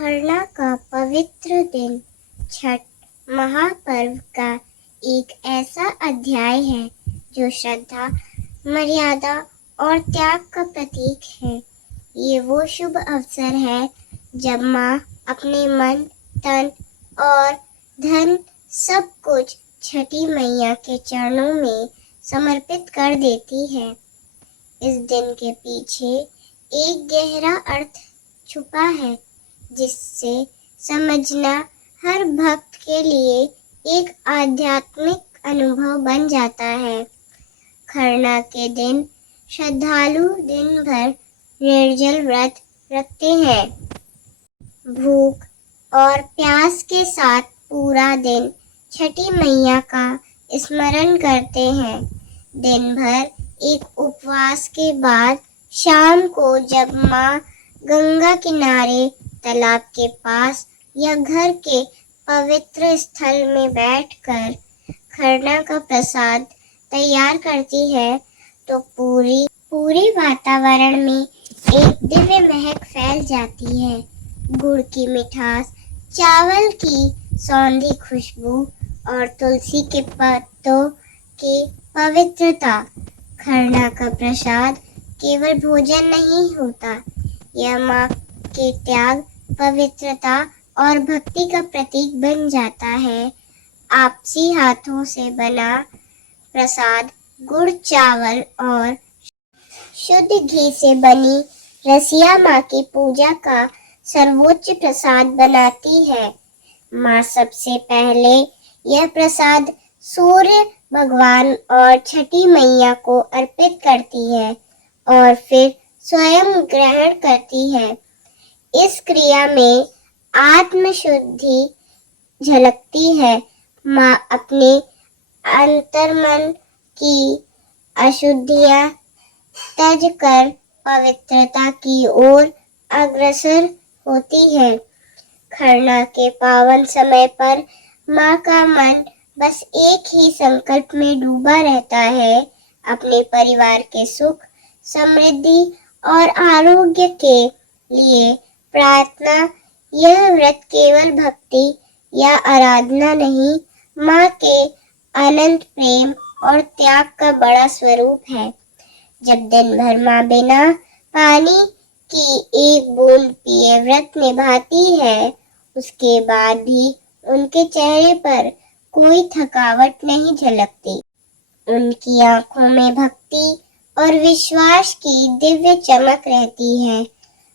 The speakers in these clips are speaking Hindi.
खरना का पवित्र दिन छठ महापर्व का एक ऐसा अध्याय है जो श्रद्धा, मर्यादा और त्याग का प्रतीक है। ये वो शुभ अवसर है जब माँ अपने मन, तन और धन सब कुछ छठी मैया के चरणों में समर्पित कर देती है। इस दिन के पीछे एक गहरा अर्थ छुपा है, जिससे समझना हर भक्त के लिए एक आध्यात्मिक अनुभव बन जाता है। खरना के दिन श्रद्धालु दिन भर निर्जल व्रत रखते हैं। भूख और प्यास के साथ पूरा दिन छठी मैया का स्मरण करते हैं। दिन भर एक उपवास के बाद शाम को जब माँ गंगा किनारे, तालाब के पास या घर के पवित्र स्थल में बैठकर खरना का प्रसाद तैयार करती है, तो पूरे वातावरण में एक दिव्य महक फैल जाती है। गुड़ की मिठास, चावल की सौंधी खुशबू और तुलसी के पत्तों की पवित्रता। खरना का प्रसाद केवल भोजन नहीं होता, यह माँ के त्याग, पवित्रता और भक्ति का प्रतीक बन जाता है। आपसी हाथों से बना प्रसाद गुड़, चावल और शुद्ध घी से बनी रसिया माँ की पूजा का सर्वोच्च प्रसाद बनाती है। माँ सबसे पहले यह प्रसाद सूर्य भगवान और छठी मैया को अर्पित करती है और फिर स्वयं ग्रहण करती है। इस क्रिया में आत्मशुद्धि झलकती है। माँ अपने अंतर्मन की अशुद्धियां त्यज कर पवित्रता की ओर अग्रसर होती है। खरना के पावन समय पर माँ का मन बस एक ही संकल्प में डूबा रहता है, अपने परिवार के सुख, समृद्धि और आरोग्य के लिए प्रार्थना। यह व्रत केवल भक्ति या आराधना नहीं, माँ के अनंत प्रेम और त्याग का बड़ा स्वरूप है। जब दिन भर माँ बिना पानी की एक बूंद पिए व्रत निभाती है, उसके बाद भी उनके चेहरे पर कोई थकावट नहीं झलकती। उनकी आंखों में भक्ति और विश्वास की दिव्य चमक रहती है,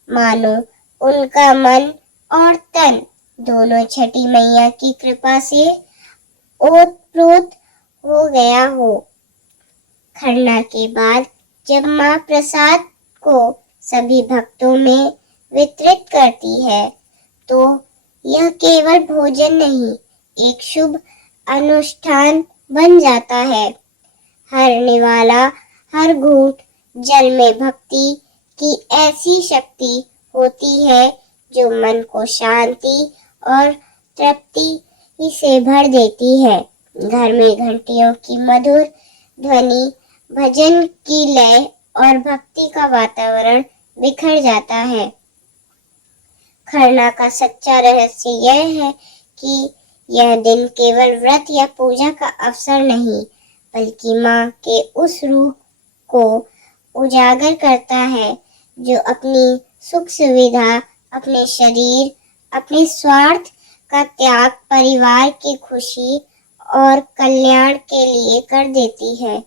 मानो उनका मन और तन दोनों छठी मैया की कृपा से ओतप्रोत हो गया हो। खरना के बाद जब माँ प्रसाद को सभी भक्तों में वितरित करती है, तो यह केवल भोजन नहीं, एक शुभ अनुष्ठान बन जाता है। हर निवाला, हर घूंट जल में भक्ति की ऐसी शक्ति होती है जो मन को शांति और तृप्ति से भर देती है। घर में घंटियों की मधुर ध्वनि, भजन की लय और भक्ति का वातावरण बिखर जाता है। खरना का सच्चा रहस्य यह है कि यह दिन केवल व्रत या पूजा का अवसर नहीं, बल्कि माँ के उस रूप को उजागर करता है जो अपनी सुख सुविधा, अपने शरीर, अपने स्वार्थ का त्याग परिवार की खुशी और कल्याण के लिए कर देती है।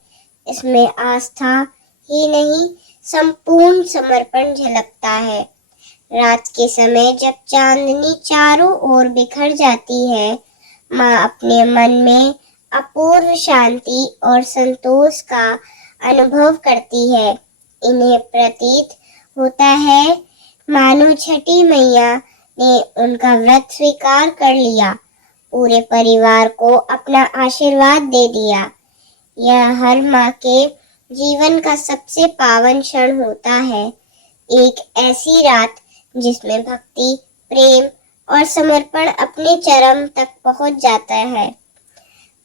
इसमें आस्था ही नहीं, संपूर्ण समर्पण झलकता है। रात के समय जब चांदनी चारों ओर बिखर जाती है, माँ अपने मन में अपूर्व शांति और संतोष का अनुभव करती है। इन्हें प्रतीत होता है मानो छठी मैया ने उनका व्रत स्वीकार कर लिया, पूरे परिवार को अपना आशीर्वाद दे दिया। यह हर माँ के जीवन का सबसे पावन क्षण होता है, एक ऐसी रात जिसमें भक्ति, प्रेम और समर्पण अपने चरम तक पहुंच जाता है।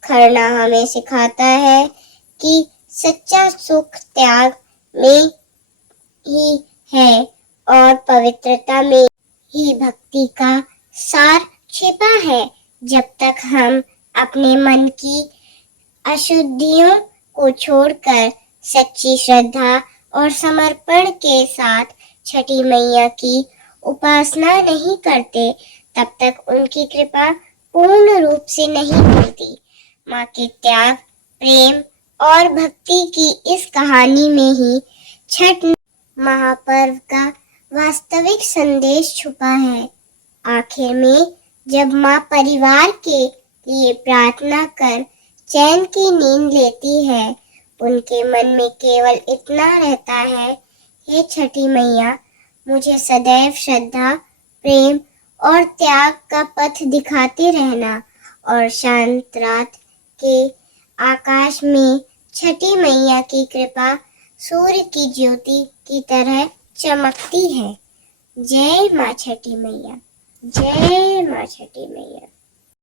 खरना हमें सिखाता है कि सच्चा सुख त्याग में ही है और पवित्रता में ही भक्ति का सार छिपा है। जब तक हम अपने मन की अशुद्धियों को छोड़कर सच्ची श्रद्धा और समर्पण के साथ छठी मैया की उपासना नहीं करते, तब तक उनकी कृपा पूर्ण रूप से नहीं मिलती। माँ के त्याग, प्रेम और भक्ति की इस कहानी में ही छठ महापर्व का वास्तविक संदेश छुपा है। आखिर में जब माँ परिवार के लिए प्रार्थना कर चैन की नींद लेती है, उनके मन में केवल इतना रहता है, हे छठी मैया, मुझे सदैव श्रद्धा, प्रेम और त्याग का पथ दिखाते रहना। और शांत रात के आकाश में छठी मैया की कृपा सूर्य की ज्योति की तरह चमकती है। जय माँ छठी मैया, जय माँ छठी मैया।